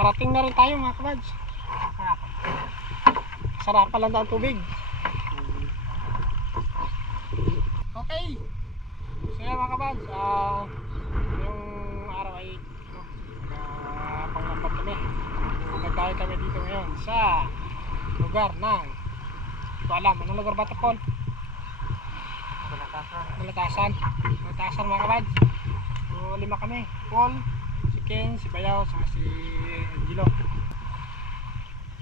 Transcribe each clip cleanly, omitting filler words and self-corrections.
Nakarating na rin tayo mga kabads. Sarapan lang daw ang tubig. Okay. So yan mga kabads, yung araw ay panglambat kami. Nagtayo kami dito ngayon sa lugar ng, ito alam, anong lugar ba ito, Paul? Balatasan mga kabads. So 5 kami, Paul, si Ken, si Bayaw, saka si Angelo.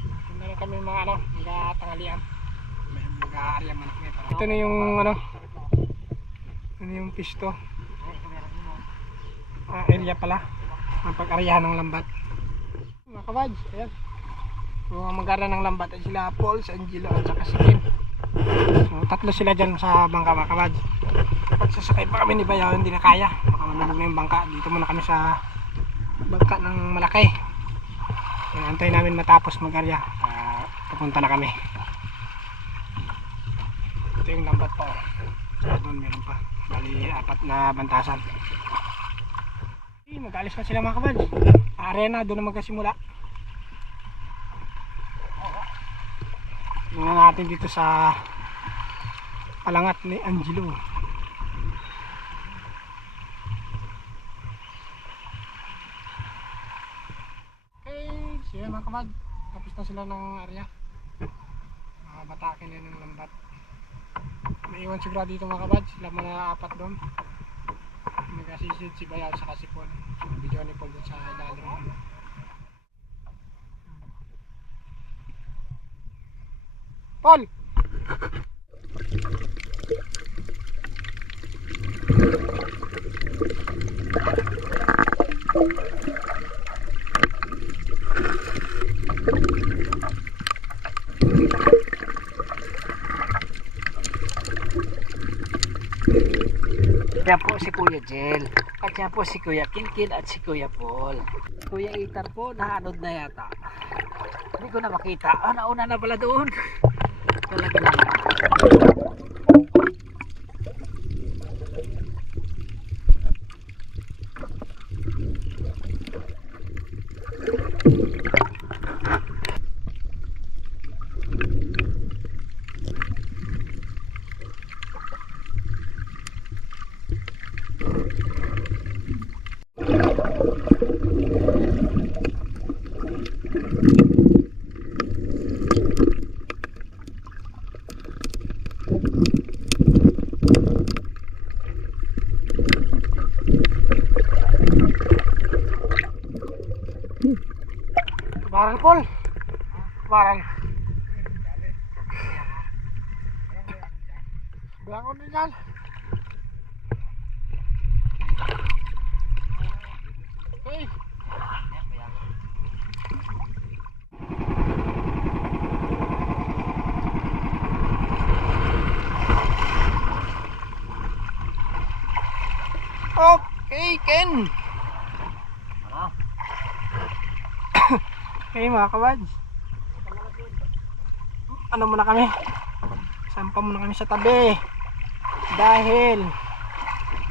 Ito na rin kami mga mga-tanghalian, mag-aarya man kami. Ito na yung yung pisto, area pala ang pag-aryahan ng lambat mga kabads. Ayan, so mag-arya ng lambat ay sila Paul, si Angelo at saka si Ken. So 3 sila dyan sa bangka mga kabads. Pag sasakay pa kami ni Bayaw, hindi na kaya, baka manulog na yung bangka. Dito muna kami sa bangka ng malaki. Antay namin matapos mag-arya, pupunta na kami. Ito yung lambat pa, so doon meron pa, bali 4 na bantasan. Mag-alis na sila mga kabads. Arena, doon na magkasimula. Tingnan natin dito sa palangat ni Angelo. Okay, so yan mga kabads, tapos na sila ng area. Batakin na ng lambat. May iwan sigurado dito mga kabads, sila mga 4 doon. Nag-assisted si Bayaw sa si Paul. Video ni Paul dun sa ilalim. Paul! Yan po si Kuya Jel, at yan po si Kuya Kinkin at si Kuya Paul. Kuya Itar po, naanod na yata. Hindi ko na makita. Nauna na pala doon. Talaga lang. Barang Paul. Barang. Bangon na dyan. Okay. Okay, Ken. Okay mga kabads, ano muna kami, sampa muna kami sa tabi dahil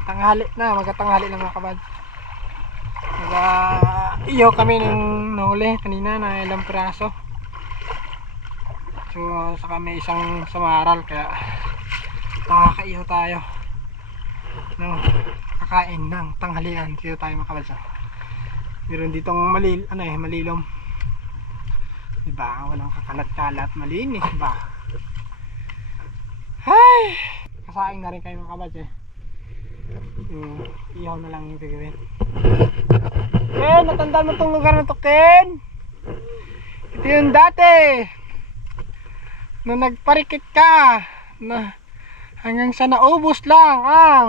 tanghali na, magkatanghali na mga kabads. Iyo kami ng nahuli kanina na ilang piraso, so saka may isang samaral, kaya nakakaiyo tayo no, kakain ng tanghalian dito tayo mga kabads. Meron ditong malilom, diba? Walang kakalat-kalat, malinis ba? Ay! Kasaing na rin kayo mga kabads eh. Ihaw na lang yung gagawin. Ken, natandaan mo itong lugar na to, Ken? Ito yung dati nung nagparikit ka na hanggang sa naubos lang ang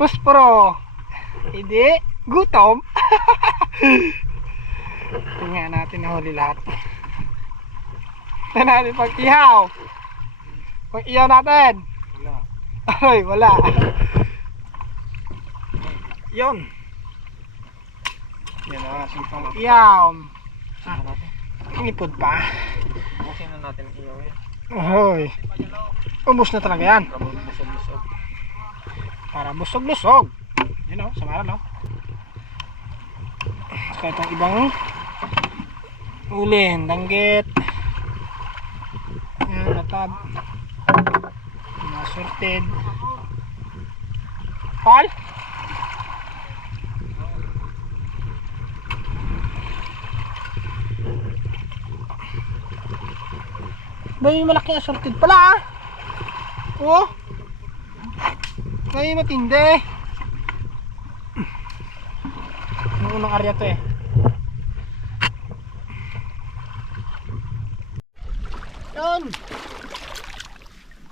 pusporo. Hindi, gutom. Tingnan natin na huli lahat. Tingnan natin pag ihaw. Pag ihaw natin. Wala. Ay, wala. Yun. Yan na, simpang ihaw. Ingipod pa. Bukin na natin iyaw yan. Ahoy. Ubus na talaga yan. Para busog-lusog. Yun o, samaran o. Saka itong ibang uli, danggit. Ayan, latab. Mga sorted. Paul? May malaki assorted pala ah. Oh. May matindi. Yung unang area to eh. Yun.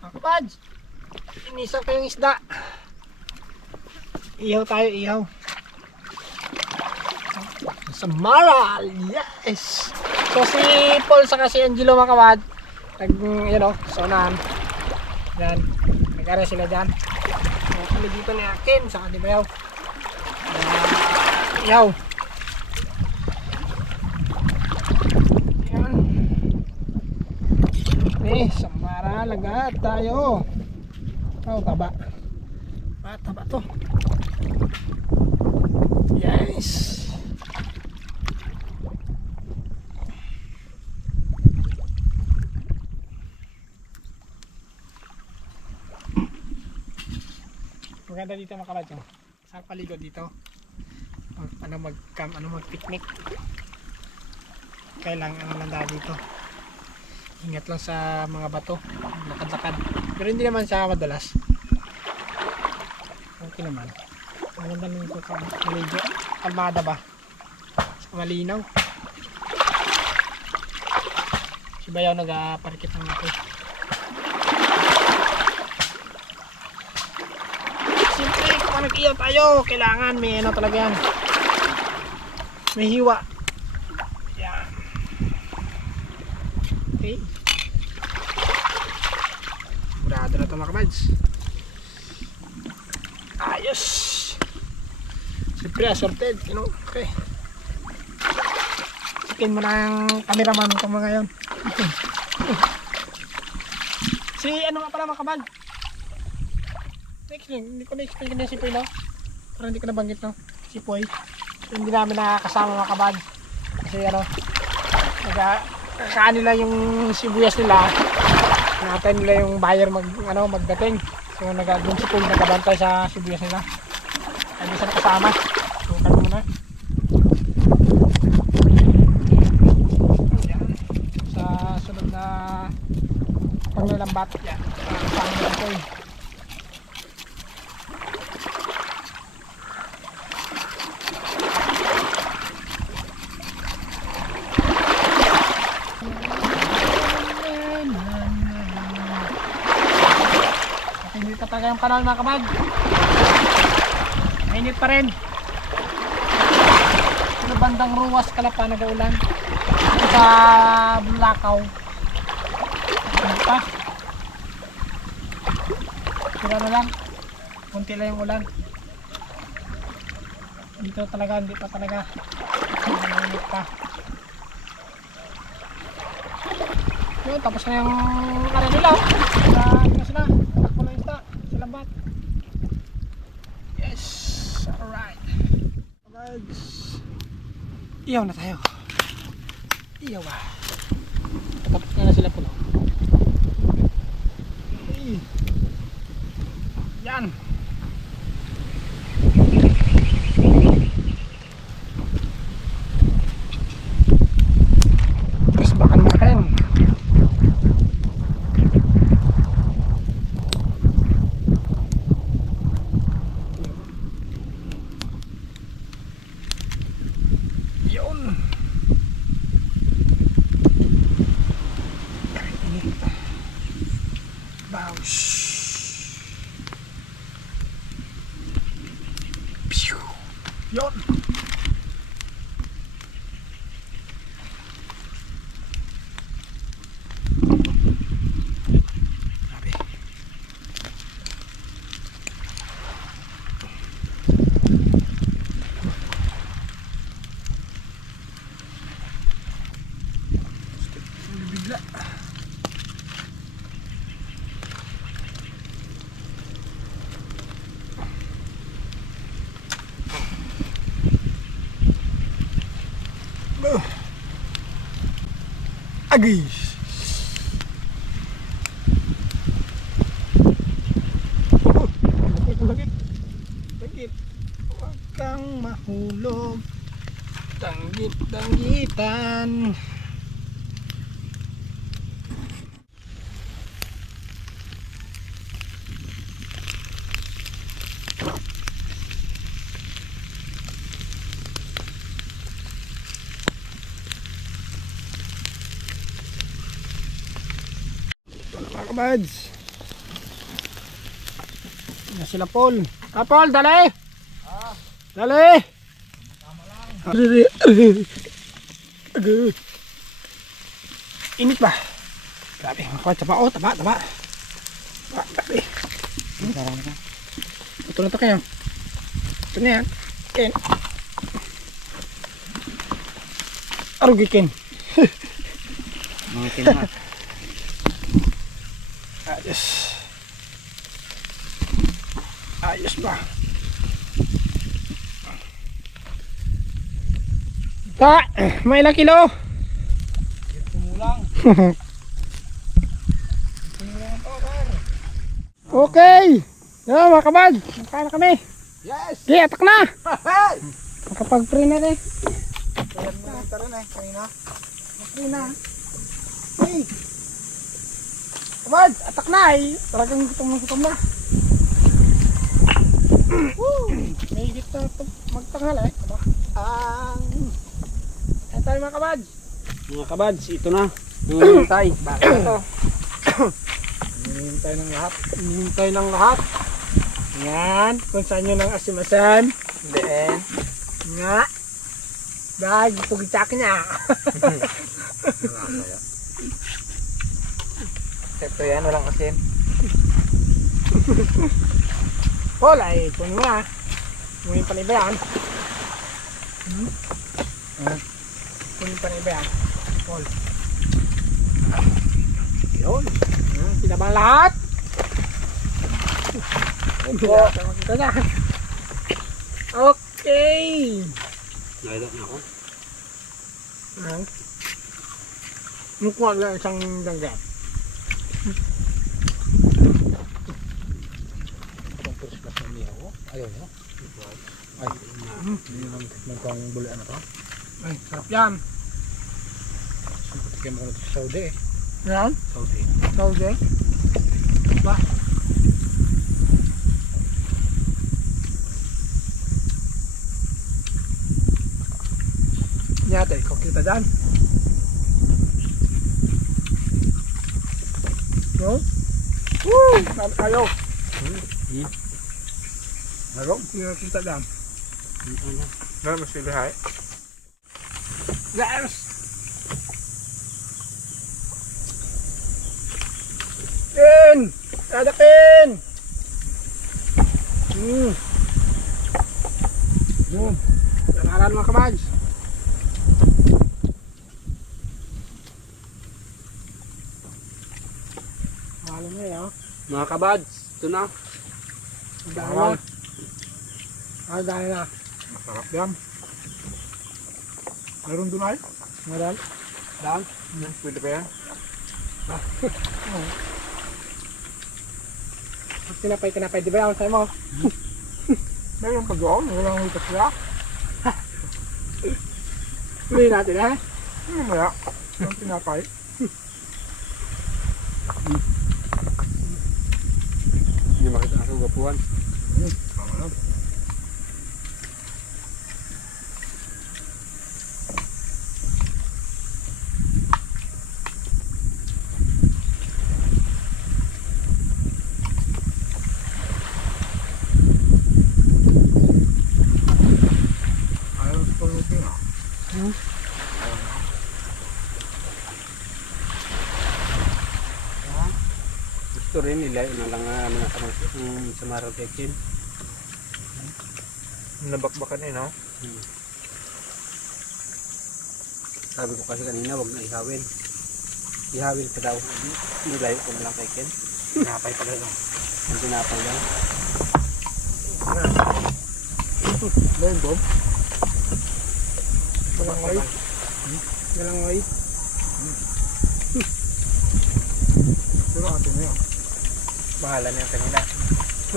Mga kapads. Inisaw ko yung isda. Ihaw tayo, ihaw. Samara! Yes! So si Paul saka si Angelo mga kapads, you know, saunahan. Yan. Nag-area sila dyan. So, kami dito ni Akin, saka di ba yaw? Yaw. Yan. Samara, lagat tayo. Oh, taba. Taba to. Yes. Maganda dito mga kabads, sa paligo dito. Mag-picnic. Kailangan ang landa dito. Ingat lang sa mga bato, lakad-lakad. Pero hindi naman siya madalas. Okay naman. Maganda lang ito paligo. Kalmada ba? Sa malinaw. Si Bayaw nag-parkit ng ito. Siyempre, kung nag-iyaw tayo, kailangan may ano talaga yan. May hiwa. Yan. Okay. Murado na ito mga kabads. Ayos. Siyempre, assorted. You know? Okay. Sikin mo na yung cameraman ko mga ngayon. Si ano nga pala mga kabads? Hindi ko na-explain kanina si Poy, no? Parang hindi ko nabanggit, no? Si Poy. Hindi namin nakakasama mga kabad. Kasi ano, nagkaan nila yung sibuyas nila. Nakatay nila yung buyer magdating. So doon si Poy nagabantay sa sibuyas nila. Hindi siya nakasama. So kami muna. Yan. Sa sunod na panglalambat. Yan. Kasama nila Poy. Talaga yung panahon mga kabad. Mainit pa rin. Sa bandang Ruwas, Kalapa, nag-uulan. Sa Bulacau. Ano pa? Sira na lang. Kunti lang yung ulan. Dito talaga, hindi pa talaga. Mainit pa. Yun, tapos na yung area nila. Tapos na. Takpo na yung isda. Lambat. Yes, alright. Iyaw na tayo. Iyaw ah. Tapos na sila puno. Okay. Yan. Terus makan makan. Yun. Grabe. Bigla. Agis. Lagit. Lagit. Huwag kang mahulog. Tanggit-tanggitan. Mga kabads. Yan sila Paul. Paul, dali! Dali! Agad. Init ba? Grabe, mga kabads. Taba, oh, taba. Grabe. Ito na to kayo. Ito na yan. Ken. Arugi Ken. Mga kin. Ayos. Ayos ba? May ilang kilo? Kumulang. Okay. Yan mga kabad. Nakain na kami. Yes! Okay, atak na. Hey! Nakapag-free na rin. Kaya mo na ito rin kanina. Free na. Hey. Kabad, atak na eh. Talagang gutom na. Woo! May higit na ito magtanghal eh. Aba. Ayan tayo mga kabad. Mga kabads, ito na. Hinihintay. Bakit ito? Hinihintay ng lahat. Yan. Kung saan nyo nang asimasan. Then, Nga. Dahil pugitsak niya. ito yan, walang asin. Paul ay kunin mo na. Kunin pa na iba yan. Kunin pa na iba yan. Paul. Yun. Sila ba lahat? Ito na. Okay. Nailok na ako. Mukha lang isang danggap. Ayaw mo? Ay, nagkang bulian na to. Ay, sarap yan. Patikin mo na ito sa Saudi eh. Yan. Saudi. Saudi. Ba? Yate, kung kita dyan. No? Woo! Saan kayo? Meron? Hindi kita dyan. Meron mas pilihay? Yes! Ken! Kada Ken! Yun. Lamaran mga kamags. Mahalo mo yun, Mga kabads, ito na. dahil na. Dahil na. Masarap yan. Meron doon ay? Madal. Daan? Pwede pa yan? Tinapay, di ba yan sa'yo mo? Meron pa doon, walang hutas sila. Huli natin ha? Maya, yung tinapay. Hindi makita ang gapuan. Ayaw sa paglutin ah. Gusto rin nila yun na lang ano na kami sa Maraw Tekin. Nabakbakan eh no? Sabi ko kasi kanina wag na ihawin. Ihawin pa daw. Hindi layo ko lang kay Ken. Tinapay pala lang. Ang tinapay lang. Dahil Bob. Walang oil. Galang way. Pero atin na yun. Bahala na yung kanina.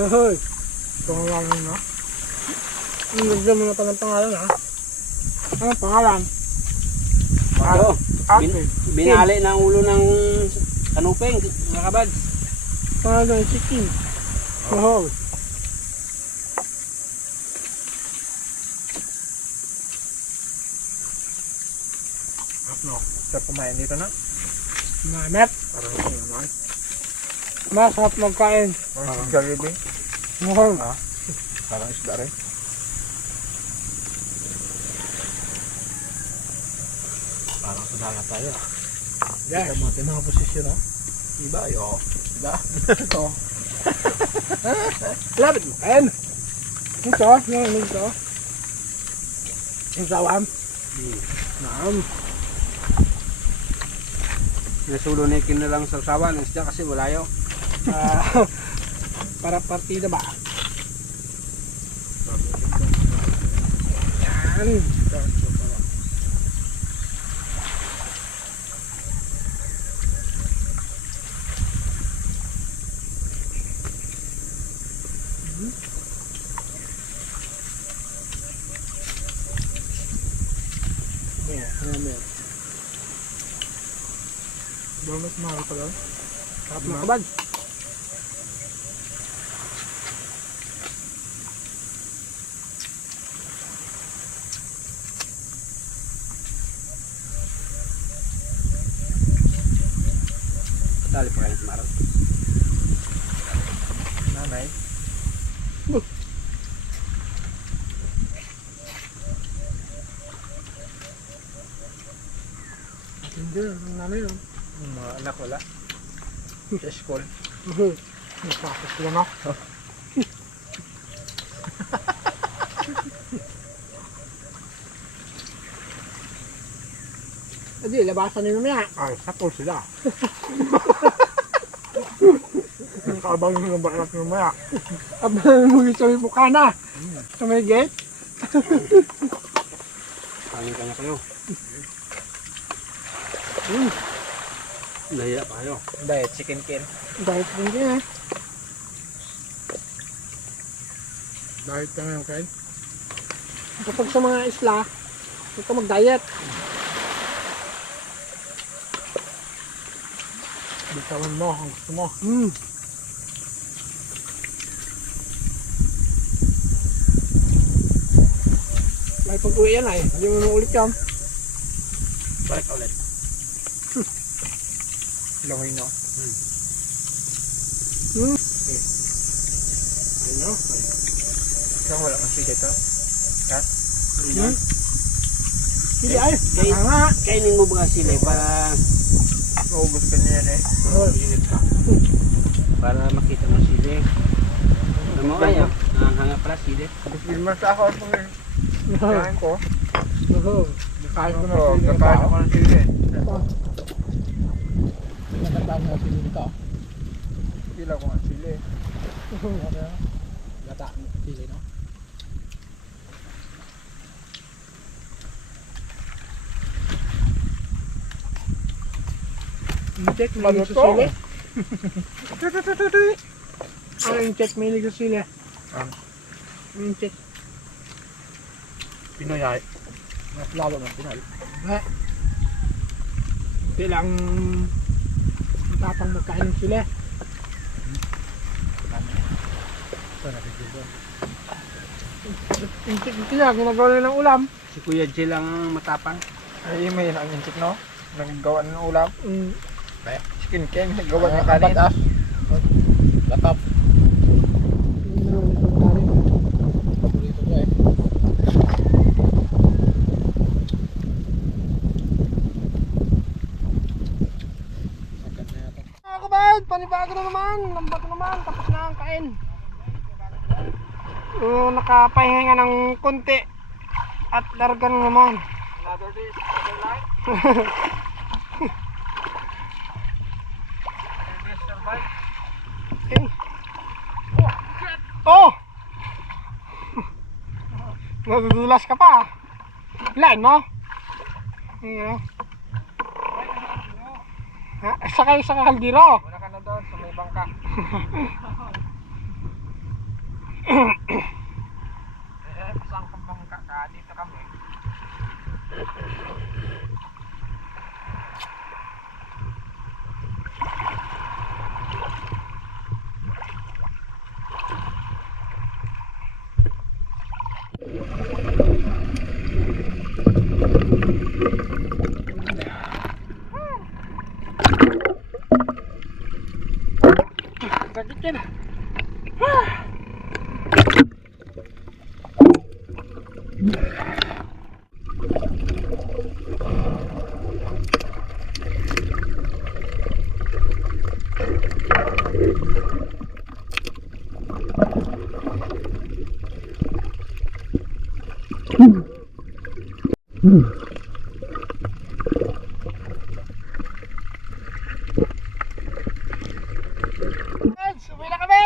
Hoy. Ito nga lang yun, no? Nagdala mo na pa ng pangalan, ha? Ano pangalan? Ito, Ate. binali na ang ulo ng kanupeng, mga kabads. Pangalan ng chicken. Oh. No, sarap kumain dito na. Manat. Parang ano naman. Masarap magkain. Parang Jollibee. Oh. Parang isda rin. Parang sudala tayo. Yes. Kita mo mga posisyon, no? Iba, yo. Diba? Ito. Lapit mo kain. Ito, yung ito. Yung sawam. Naam. Nasulo na ikin na lang sa usawa ng isda kasi wala yun. Para partida ba? Yan. Yan. Mas mahal pa doon. Sarap na kabad. Dali pa kayo tumarang. Nanay. Hindi, ang nanay yun. Yung mga anak wala. Sa school. Nagpapos sila, no? Hindi, labasan nyo mamaya. Ay, sapol sila. Nakabang yung balat ng maya. Abang mo sa may mukha na. Sa may gate. Kanya-kanya kayo. Mm. Lahiya pa kayo. Dahil chicken kin. Dahil po din eh. Diet ka ngayon, Kyle. Kapag sa mga isla, huwag ka mag-diet. Bitawan mo kung gusto mo. Mm. May pag-uwi yan ay. Hindi mo na ulit yan. Balik ulit. Lahoy no. Mm. Ano? Kaya wala mang sige to. Kat? Mm. Hindi ay. Kay- Nga. Kainin mo ba sila para Maubos ka niya yan eh. Oh. Init ka. makita mo sila. Alam mo kaya? Hanga pala sila. Hindi mo sa ako kung kain ko. Kahit ko na Oo, sila kakain ako ng sili. Nakatawag na sila dito. Sila ko ng sili. Gata. Sila no? Check Ano milig sa to? sili. Ano yung check milig sa sili? Yung check. Pinoy ay. Mas lalo ng Pinoy. Kailang matapang magkain ng sili. Sana bigyan. Yung check sila, ginagawa nila ng ulam. Si Kuya Jill ang matapang. Ay, may ang inchik no? Naggawa ng ulam. Chicken king, naggawa ng kanin. Batas. Latap. Paborito ko eh. Mga kabad, panibago na naman. Lambat na naman, tapos na ang kain. Nakapahinga ng konti. At larga na naman. Another day, another life. Survive. Okay. Oh! Nadudulas ka pa. Lain mo? Ayan. Ha? Sakay sa kaldero. Wala ka na doon sa may bangka. Saan ka bangka ka? Dito kami. Sakit yan. Guys, uwi na kami.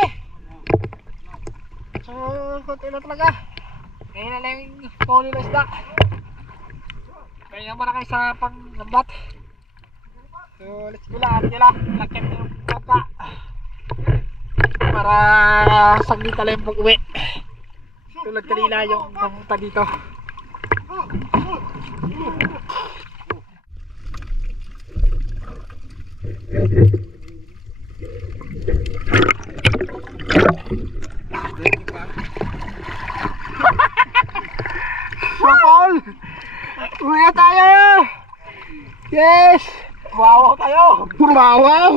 So, konti na talaga. Ngayon na lang yung pony na isda. Kaya naman na kayo sa panglambat. So, let's go lang. Nila, lakyan na yung bangka. Para saglit na lang yung pag-uwi. Tulad kanina yung pamunta dito. So, Paul! Uwi na tayo! Yes! Wow tayo! Wow!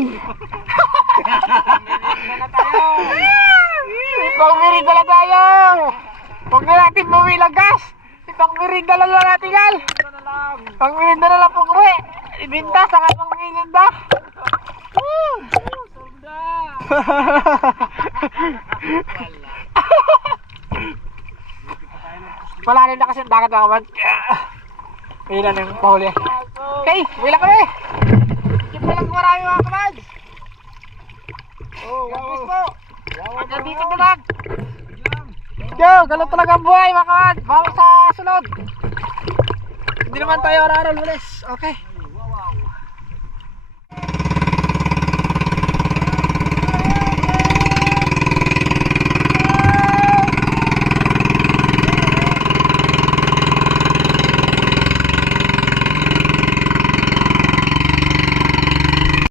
Na tayo! Pang-mirinda na tayo! Huwag na natin mawilang gas! Pang-mirinda na lang natin yan! Pang-mirinda na lang pag uwi! Ibinta saka pang-mirinda! Malalim na kasi ang dagat na kaman. Ayun na yung pahuli. Okay, uwi lang kami! Keep na lang marami mga kaman! Oh, wow! Hanggang dito na lang! Yo, ganun talaga ang buhay mga kaman! Bawa sa sunod! Hindi naman tayo araw-araw lunes. Okay.